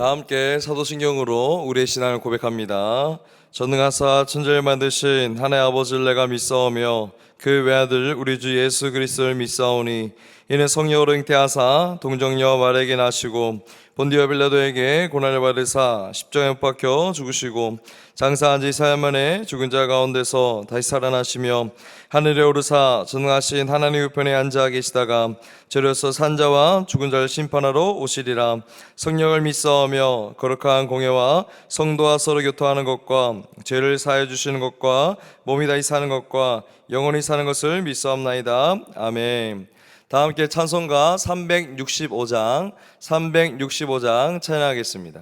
다 함께 사도신경으로 우리의 신앙을 고백합니다. 전능하사 천지를 만드신 하나님 아버지를 내가 믿사오며 그 외아들 우리 주 예수 그리스도를 믿사오니 이는 성령으로 잉태하사 동정녀 마리아에게 나시고 본디오 빌라도에게 고난을 받으사 십자가에 못 박혀 죽으시고 장사한 지 4일 만에 죽은 자 가운데서 다시 살아나시며 하늘에 오르사 전능하신 하나님 우편에 앉아 계시다가 저로서 산자와 죽은 자를 심판하러 오시리라. 성령을 믿사오며 거룩한 공예와 성도와 서로 교통하는 것과 죄를 사하여 주시는 것과 몸이 다시 사는 것과 영원히 사는 것을 믿사옵나이다. 아멘. 다 함께 찬송가 365장 찬양하겠습니다.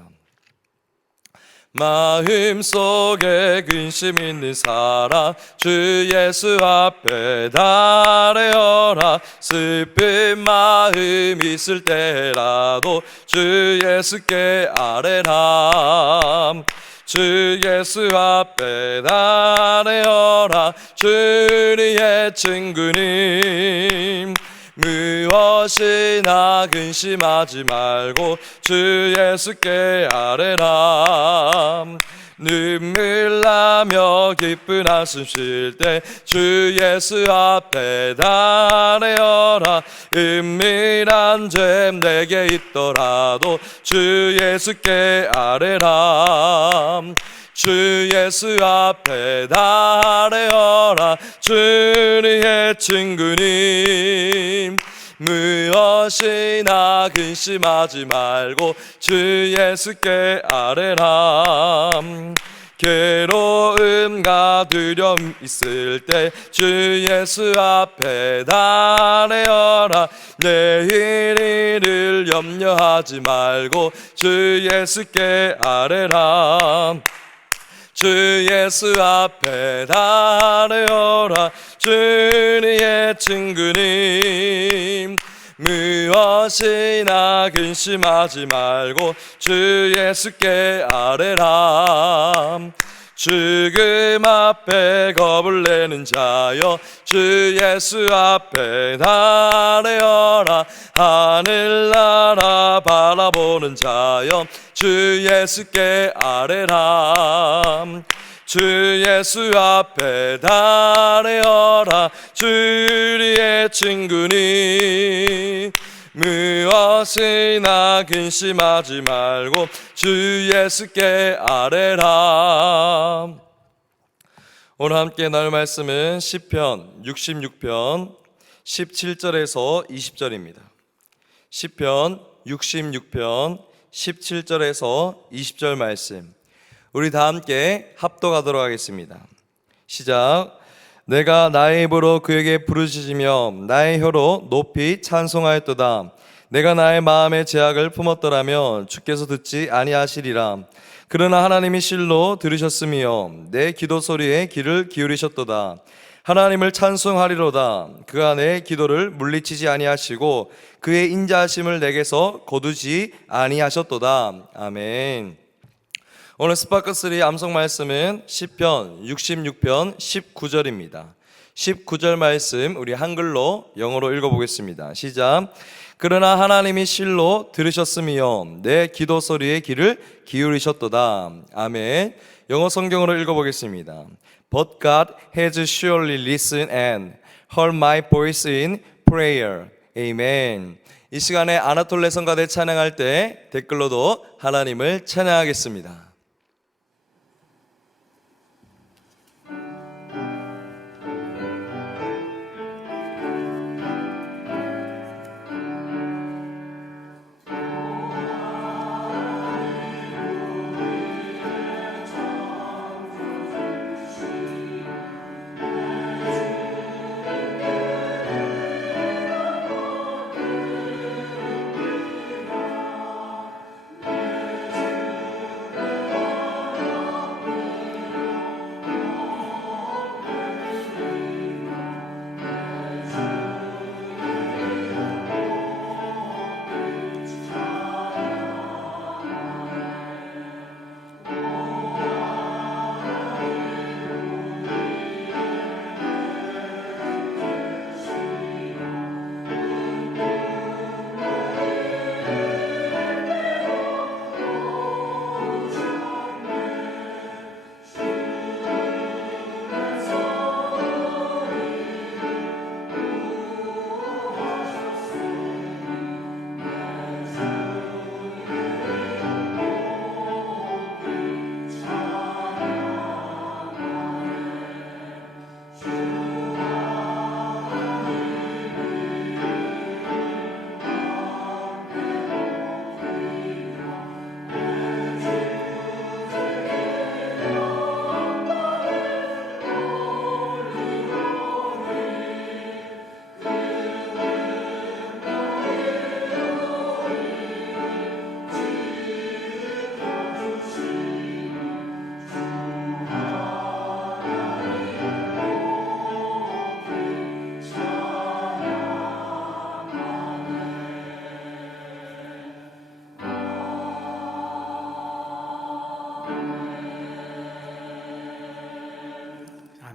마음속에 근심 있는 사람 주 예수 앞에 달래어라. 슬픈 마음 있을 때라도 주 예수께 아뢰라. 주 예수 앞에 달래어라. 주의 친구님 무엇이나 근심하지 말고 주 예수께 아뢰라. 눈물 나며 기쁜 한숨 쉴 때 주 예수 앞에 달래어라. 은밀한 죄 내게 있더라도 주 예수께 아뢰라. 주 예수 앞에 달래어라. 주의 친구님 무엇이나 근심하지 말고 주 예수께 아뢰라. 괴로움과 두려움 있을 때 주 예수 앞에 달래어라. 내일 일을 염려하지 말고 주 예수께 아뢰라. 주 예수 앞에 달래어라. 주의 친구님 무엇이나 근심하지 말고 주 예수께 아뢰라. 죽음 앞에 겁을 내는 자여 주 예수 앞에 달래어라. 하늘나라 바라보는 자여 주 예수께 아뢰라. 주 예수 앞에 달래어라. 주의 친구님 무엇이나 근심하지 말고 주 예수께 아뢰라. 오늘 함께 나눌 말씀은 시편 66편 17절에서 20절입니다. 시편 66편 17절에서 20절 말씀 우리 다 함께 합독하도록 하겠습니다. 시작. 내가 나의 입으로 그에게 부르짖으며 나의 혀로 높이 찬송하였도다. 내가 나의 마음의 제약을 품었더라면 주께서 듣지 아니하시리라. 그러나 하나님이 실로 들으셨으며 내 기도 소리에 귀를 기울이셨도다. 하나님을 찬송하리로다. 그가 내 기도를 물리치지 아니하시고 그의 인자하심을 내게서 거두지 아니하셨도다. 아멘. 오늘 스파크3 암송 말씀은 시편 66편 19절입니다. 19절 말씀 우리 한글로 영어로 읽어보겠습니다. 시작. 그러나 하나님이 실로 들으셨으며 내 기도 소리에 귀를 기울이셨도다. 아멘. 영어 성경으로 읽어보겠습니다. But God has surely listened and heard my voice in prayer. 아멘. 이 시간에 아나톨레 성가대 찬양할 때 댓글로도 하나님을 찬양하겠습니다.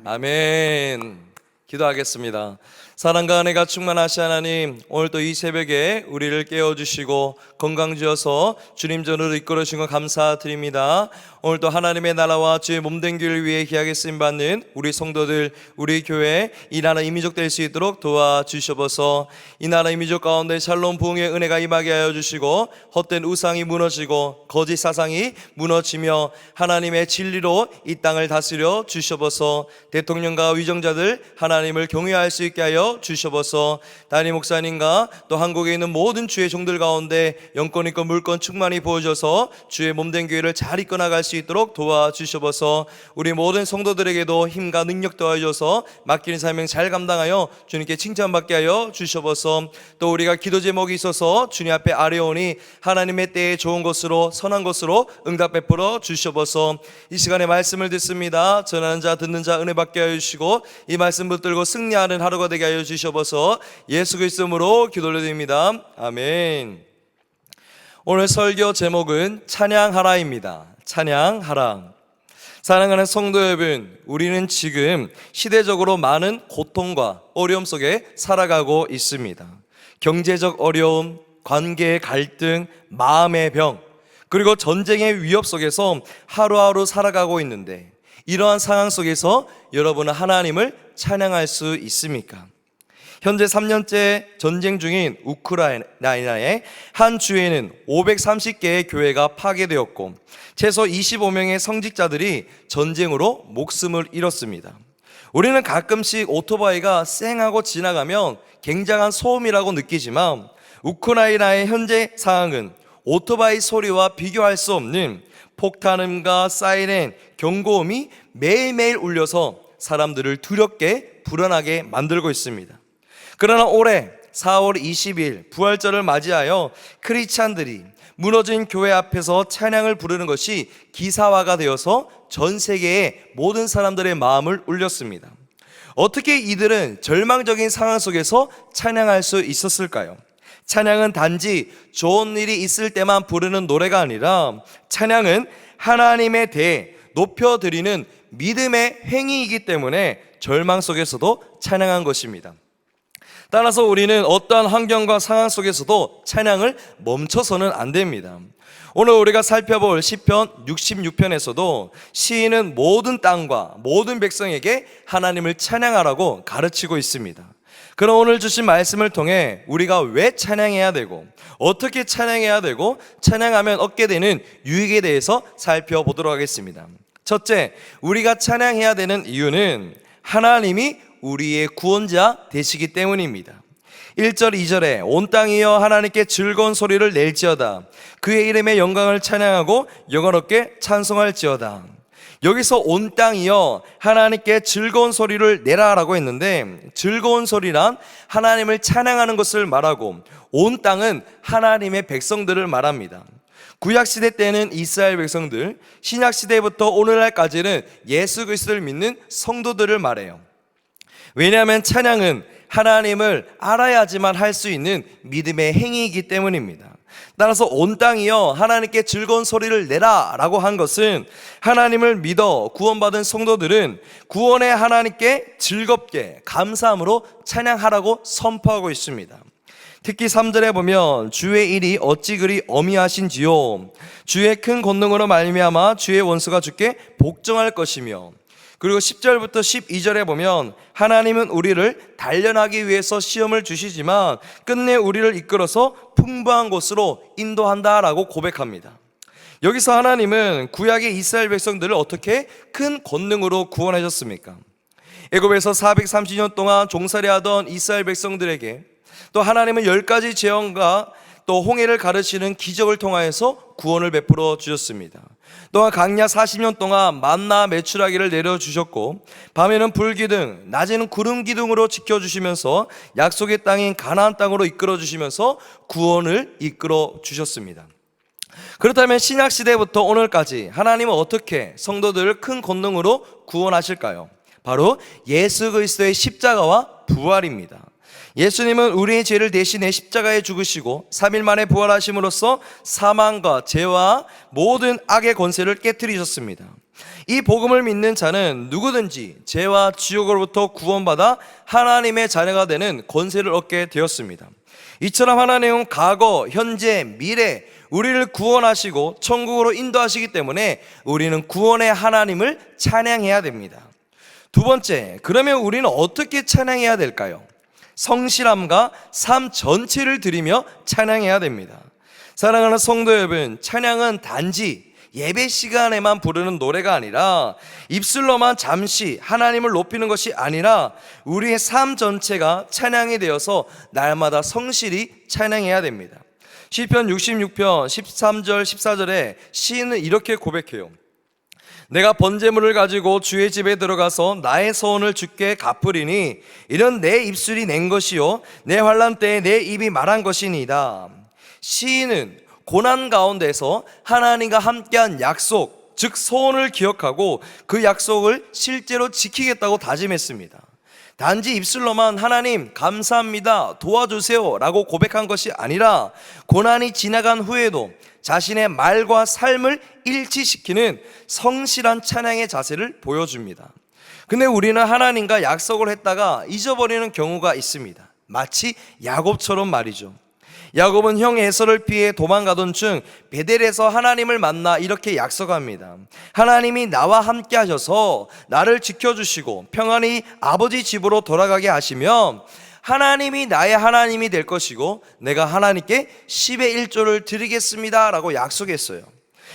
아멘. 기도하겠습니다. 사랑과 은혜가 충만하신 하나님, 오늘도 이 새벽에 우리를 깨워주시고 건강 주셔서 주님 전으로 이끌어주신 것 감사드립니다. 오늘도 하나님의 나라와 주의 몸된 교회를 위해 귀하게 쓰임받는 우리 성도들, 우리 교회 이 나라 이민족 될 수 있도록 도와주셔서 이 나라 이민족 가운데 샬롬 부흥의 은혜가 임하게 하여 주시고 헛된 우상이 무너지고 거짓 사상이 무너지며 하나님의 진리로 이 땅을 다스려 주셔서 대통령과 위정자들 하나님을 경외할 수 있게 하여 주셔서 담임 목사님과 또 한국에 있는 모든 주의 종들 가운데 영권 있고 물권 충만히 부어져서 주의 몸된 교회를 잘 이끌어나갈 수 있도록 도와주셔서 우리 모든 성도들에게도 힘과 능력 더하셔서 맡기는 사명 잘 감당하여 주님께 칭찬받게 하여 주셔서 또 우리가 기도 제목이 있어서 주님 앞에 아뢰오니 하나님의 때에 좋은 것으로 선한 것으로 응답 베풀어 주셔서 이 시간에 말씀을 듣습니다. 전하는 자 듣는 자 은혜 받게 하여 주시고 이 말씀 붙들고 승리하는 하루가 되게 하여 주셔서 예수 그리스도로 기도 올려드립니다. 아멘. 오늘 설교 제목은 찬양하라입니다. 찬양하라. 사랑하는 성도 여러분, 우리는 지금 시대적으로 많은 고통과 어려움 속에 살아가고 있습니다. 경제적 어려움, 관계의 갈등, 마음의 병, 그리고 전쟁의 위협 속에서 하루하루 살아가고 있는데 이러한 상황 속에서 여러분은 하나님을 찬양할 수 있습니까? 현재 3년째 전쟁 중인 우크라이나의 한 주에는 530개의 교회가 파괴되었고 최소 25명의 성직자들이 전쟁으로 목숨을 잃었습니다. 우리는 가끔씩 오토바이가 쌩하고 지나가면 굉장한 소음이라고 느끼지만 우크라이나의 현재 상황은 오토바이 소리와 비교할 수 없는 폭탄음과 사이렌, 경고음이 매일매일 울려서 사람들을 두렵게 불안하게 만들고 있습니다. 그러나 올해 4월 20일 부활절을 맞이하여 크리스찬들이 무너진 교회 앞에서 찬양을 부르는 것이 기사화가 되어서 전 세계의 모든 사람들의 마음을 울렸습니다. 어떻게 이들은 절망적인 상황 속에서 찬양할 수 있었을까요? 찬양은 단지 좋은 일이 있을 때만 부르는 노래가 아니라 찬양은 하나님에 대해 높여드리는 믿음의 행위이기 때문에 절망 속에서도 찬양한 것입니다. 따라서 우리는 어떠한 환경과 상황 속에서도 찬양을 멈춰서는 안 됩니다. 오늘 우리가 살펴볼 시편 66편에서도 시인은 모든 땅과 모든 백성에게 하나님을 찬양하라고 가르치고 있습니다. 그럼 오늘 주신 말씀을 통해 우리가 왜 찬양해야 되고 어떻게 찬양해야 되고 찬양하면 얻게 되는 유익에 대해서 살펴보도록 하겠습니다. 첫째, 우리가 찬양해야 되는 이유는 하나님이 우리의 구원자 되시기 때문입니다. 1절 2절에 온 땅이여 하나님께 즐거운 소리를 낼지어다. 그의 이름의 영광을 찬양하고 영원롭게 찬송할지어다. 여기서 온 땅이여 하나님께 즐거운 소리를 내라라고 했는데 즐거운 소리란 하나님을 찬양하는 것을 말하고 온 땅은 하나님의 백성들을 말합니다. 구약시대 때는 이스라엘 백성들, 신약시대부터 오늘날까지는 예수 그리스도를 믿는 성도들을 말해요. 왜냐하면 찬양은 하나님을 알아야지만 할 수 있는 믿음의 행위이기 때문입니다. 따라서 온 땅이여 하나님께 즐거운 소리를 내라 라고 한 것은 하나님을 믿어 구원받은 성도들은 구원의 하나님께 즐겁게 감사함으로 찬양하라고 선포하고 있습니다. 특히 3절에 보면 주의 일이 어찌 그리 어미하신지요. 주의 큰 권능으로 말미암아 주의 원수가 주께 복종할 것이며, 그리고 10절부터 12절에 보면 하나님은 우리를 단련하기 위해서 시험을 주시지만 끝내 우리를 이끌어서 풍부한 곳으로 인도한다라고 고백합니다. 여기서 하나님은 구약의 이스라엘 백성들을 어떻게 큰 권능으로 구원하셨습니까? 애굽에서 430년 동안 종살이 하던 이스라엘 백성들에게 또 하나님은 10가지 재앙과 또 홍해를 가르치는 기적을 통하여서 구원을 베풀어 주셨습니다. 또한 강야 40년 동안 만나 메추라기를 내려주셨고 밤에는 불기둥, 낮에는 구름기둥으로 지켜주시면서 약속의 땅인 가나안 땅으로 이끌어 주시면서 구원을 이끌어 주셨습니다. 그렇다면 신약시대부터 오늘까지 하나님은 어떻게 성도들을 큰 권능으로 구원하실까요? 바로 예수 그리스도의 십자가와 부활입니다. 예수님은 우리의 죄를 대신해 십자가에 죽으시고 3일 만에 부활하심으로써 사망과 죄와 모든 악의 권세를 깨뜨리셨습니다. 이 복음을 믿는 자는 누구든지 죄와 지옥으로부터 구원받아 하나님의 자녀가 되는 권세를 얻게 되었습니다. 이처럼 하나님은 과거, 현재, 미래 우리를 구원하시고 천국으로 인도하시기 때문에 우리는 구원의 하나님을 찬양해야 됩니다. 두 번째, 그러면 우리는 어떻게 찬양해야 될까요? 성실함과 삶 전체를 드리며 찬양해야 됩니다. 사랑하는 성도 여러분, 찬양은 단지 예배 시간에만 부르는 노래가 아니라 입술로만 잠시 하나님을 높이는 것이 아니라 우리의 삶 전체가 찬양이 되어서 날마다 성실히 찬양해야 됩니다. 시편 66편 13절 14절에 시인은 이렇게 고백해요. 내가 번제물을 가지고 주의 집에 들어가서 나의 서원을 주께 갚으리니 이는 내 입술이 낸 것이요 내 환난 때에 내 입이 말한 것이니이다. 시인은 고난 가운데서 하나님과 함께한 약속, 즉 소원을 기억하고 그 약속을 실제로 지키겠다고 다짐했습니다. 단지 입술로만 하나님 감사합니다, 도와주세요 라고 고백한 것이 아니라 고난이 지나간 후에도 자신의 말과 삶을 일치시키는 성실한 찬양의 자세를 보여줍니다. 근데 우리는 하나님과 약속을 했다가 잊어버리는 경우가 있습니다. 마치 야곱처럼 말이죠. 야곱은 형 에서를 피해 도망가던 중 베델에서 하나님을 만나 이렇게 약속합니다. 하나님이 나와 함께 하셔서 나를 지켜주시고 평안히 아버지 집으로 돌아가게 하시면 하나님이 나의 하나님이 될 것이고 내가 하나님께 10의 1조를 드리겠습니다 라고 약속했어요.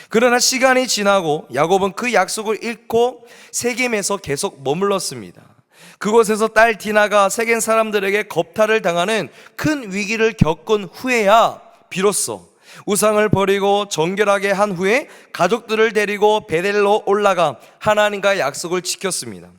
그러나 시간이 지나고 야곱은 그 약속을 잃고 세겜에서 계속 머물렀습니다. 그곳에서 딸 디나가 세겜 사람들에게 겁탈을 당하는 큰 위기를 겪은 후에야 비로소 우상을 버리고 정결하게 한 후에 가족들을 데리고 베델로 올라가 하나님과의 약속을 지켰습니다.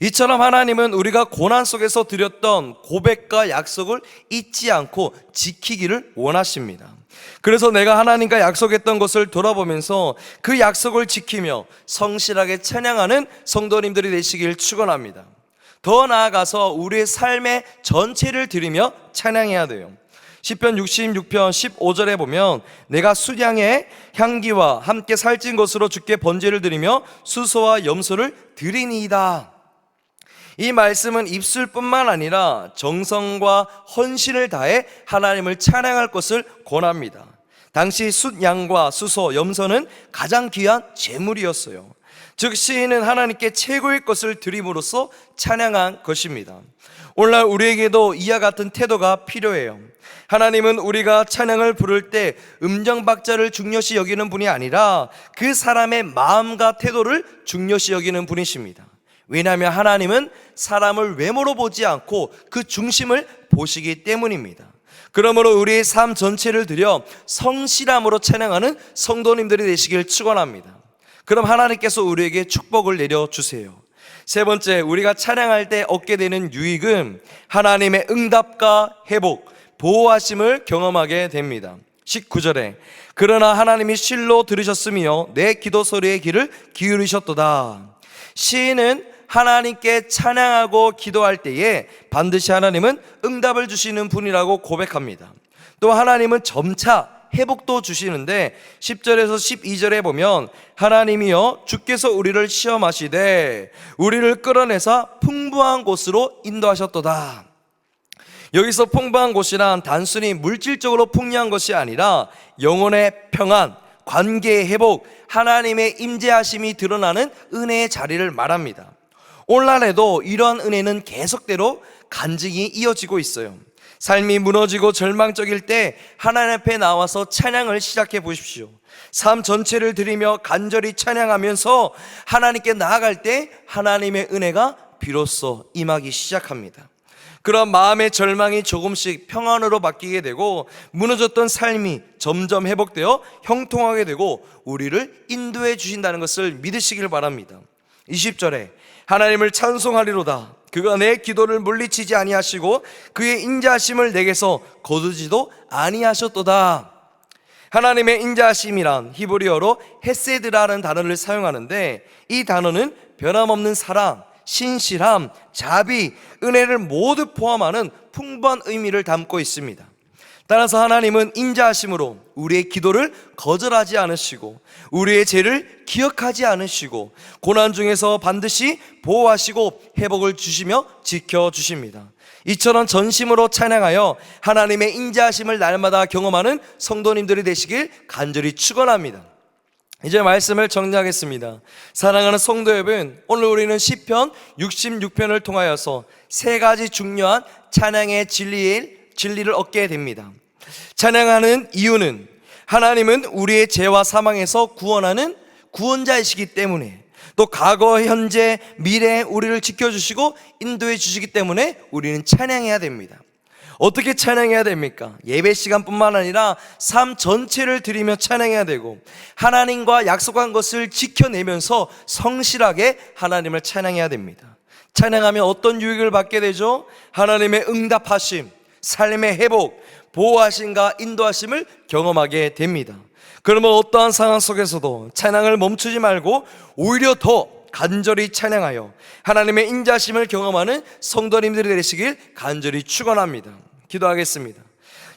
이처럼 하나님은 우리가 고난 속에서 드렸던 고백과 약속을 잊지 않고 지키기를 원하십니다. 그래서 내가 하나님과 약속했던 것을 돌아보면서 그 약속을 지키며 성실하게 찬양하는 성도님들이 되시길 축원합니다. 더 나아가서 우리의 삶의 전체를 드리며 찬양해야 돼요. 시편 66편 15절에 보면 내가 순양의 향기와 함께 살찐 것으로 주께 번제를 드리며 수소와 염소를 드리니이다. 이 말씀은 입술뿐만 아니라 정성과 헌신을 다해 하나님을 찬양할 것을 권합니다. 당시 숫양과 수소, 염소는 가장 귀한 제물이었어요. 즉 시인은 하나님께 최고의 것을 드림으로써 찬양한 것입니다. 오늘날 우리에게도 이와 같은 태도가 필요해요. 하나님은 우리가 찬양을 부를 때 음정박자를 중요시 여기는 분이 아니라 그 사람의 마음과 태도를 중요시 여기는 분이십니다. 왜냐하면 하나님은 사람을 외모로 보지 않고 그 중심을 보시기 때문입니다. 그러므로 우리의 삶 전체를 들여 성실함으로 찬양하는 성도님들이 되시길 축원합니다. 그럼 하나님께서 우리에게 축복을 내려주세요. 세 번째, 우리가 찬양할 때 얻게 되는 유익은 하나님의 응답과 회복, 보호하심을 경험하게 됩니다. 19절에 그러나 하나님이 실로 들으셨으며 내 기도 소리에 귀를 기울이셨도다. 시인은 하나님께 찬양하고 기도할 때에 반드시 하나님은 응답을 주시는 분이라고 고백합니다. 또 하나님은 점차 회복도 주시는데 10절에서 12절에 보면 하나님이여 주께서 우리를 시험하시되 우리를 끌어내사 풍부한 곳으로 인도하셨도다. 여기서 풍부한 곳이란 단순히 물질적으로 풍요한 것이 아니라 영혼의 평안, 관계의 회복, 하나님의 임재하심이 드러나는 은혜의 자리를 말합니다. 오늘날에도 이러한 은혜는 계속대로 간증이 이어지고 있어요. 삶이 무너지고 절망적일 때 하나님 앞에 나와서 찬양을 시작해 보십시오. 삶 전체를 드리며 간절히 찬양하면서 하나님께 나아갈 때 하나님의 은혜가 비로소 임하기 시작합니다. 그런 마음의 절망이 조금씩 평안으로 바뀌게 되고 무너졌던 삶이 점점 회복되어 형통하게 되고 우리를 인도해 주신다는 것을 믿으시길 바랍니다. 20절에 하나님을 찬송하리로다. 그가 내 기도를 물리치지 아니하시고 그의 인자하심을 내게서 거두지도 아니하셨도다. 하나님의 인자하심이란 히브리어로 헤세드라는 단어를 사용하는데 이 단어는 변함없는 사랑, 신실함, 자비, 은혜를 모두 포함하는 풍부한 의미를 담고 있습니다. 따라서 하나님은 인자하심으로 우리의 기도를 거절하지 않으시고 우리의 죄를 기억하지 않으시고 고난 중에서 반드시 보호하시고 회복을 주시며 지켜주십니다. 이처럼 전심으로 찬양하여 하나님의 인자하심을 날마다 경험하는 성도님들이 되시길 간절히 축원합니다. 이제 말씀을 정리하겠습니다. 사랑하는 성도 여러분, 오늘 우리는 시편 66편을 통하여서 세 가지 중요한 찬양의 진리를 얻게 됩니다. 찬양하는 이유는 하나님은 우리의 죄와 사망에서 구원하는 구원자이시기 때문에, 또 과거, 현재, 미래에 우리를 지켜주시고 인도해 주시기 때문에 우리는 찬양해야 됩니다. 어떻게 찬양해야 됩니까? 예배 시간뿐만 아니라 삶 전체를 드리며 찬양해야 되고, 하나님과 약속한 것을 지켜내면서 성실하게 하나님을 찬양해야 됩니다. 찬양하면 어떤 유익을 받게 되죠? 하나님의 응답하심, 삶의 회복, 보호하심과 인도하심을 경험하게 됩니다. 그러면 어떠한 상황 속에서도 찬양을 멈추지 말고 오히려 더 간절히 찬양하여 하나님의 인자심을 경험하는 성도님들이 되시길 간절히 축원합니다. 기도하겠습니다.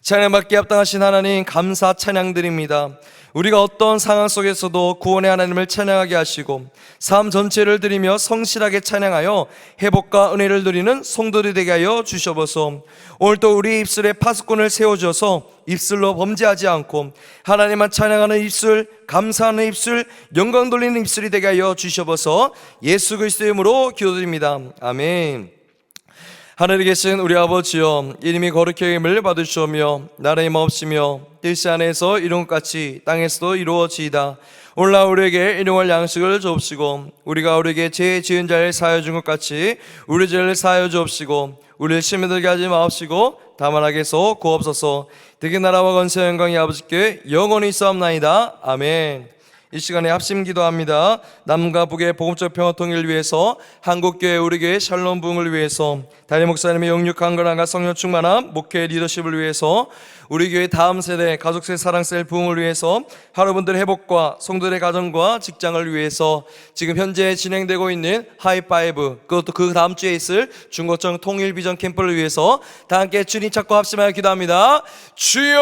찬양받기에 합당하신 하나님, 감사 찬양드립니다. 우리가 어떤 상황 속에서도 구원의 하나님을 찬양하게 하시고 삶 전체를 드리며 성실하게 찬양하여 회복과 은혜를 누리는 성도들이 되게 하여 주셔서, 오늘도 우리 입술에 파수꾼을 세워주셔서 입술로 범죄하지 않고 하나님만 찬양하는 입술, 감사하는 입술, 영광 돌리는 입술이 되게 하여 주셔서 예수 그리스도의 이름으로 기도드립니다. 아멘. 하늘에 계신 우리 아버지여, 이름이 거룩히 여김을 받으시오며 나라의 마옵시며 뜻이 안에서 이룬 것 같이 땅에서도 이루어지이다. 오늘날 우리에게 일용할 양식을 주옵시고 우리가 우리에게 죄 지은 자를 사하여 준 것 같이 우리 죄를 사하여 주옵시고 우리를 시험에 들게 하지 마옵시고 다만 악에서 구하옵소서. 대개 나라와 권세 영광이 아버지께 영원히 있사옵나이다. 아멘. 이 시간에 합심 기도합니다. 남과 북의 복음적 평화 통일을 위해서, 한국교회 우리교회 샬롬 부흥을 위해서, 담임 목사님의 영육 강건함과 성령 충만함, 목회 리더십을 위해서, 우리 교회 다음 세대 가족세 사랑셀 부흥을 위해서, 여러분들의 회복과 성도들의 가정과 직장을 위해서, 지금 현재 진행되고 있는 하이파이브, 그것도 그 다음 주에 있을 중고청 통일 비전 캠프를 위해서 다 함께 주님 찾고 합심하여 기도합니다. 주여!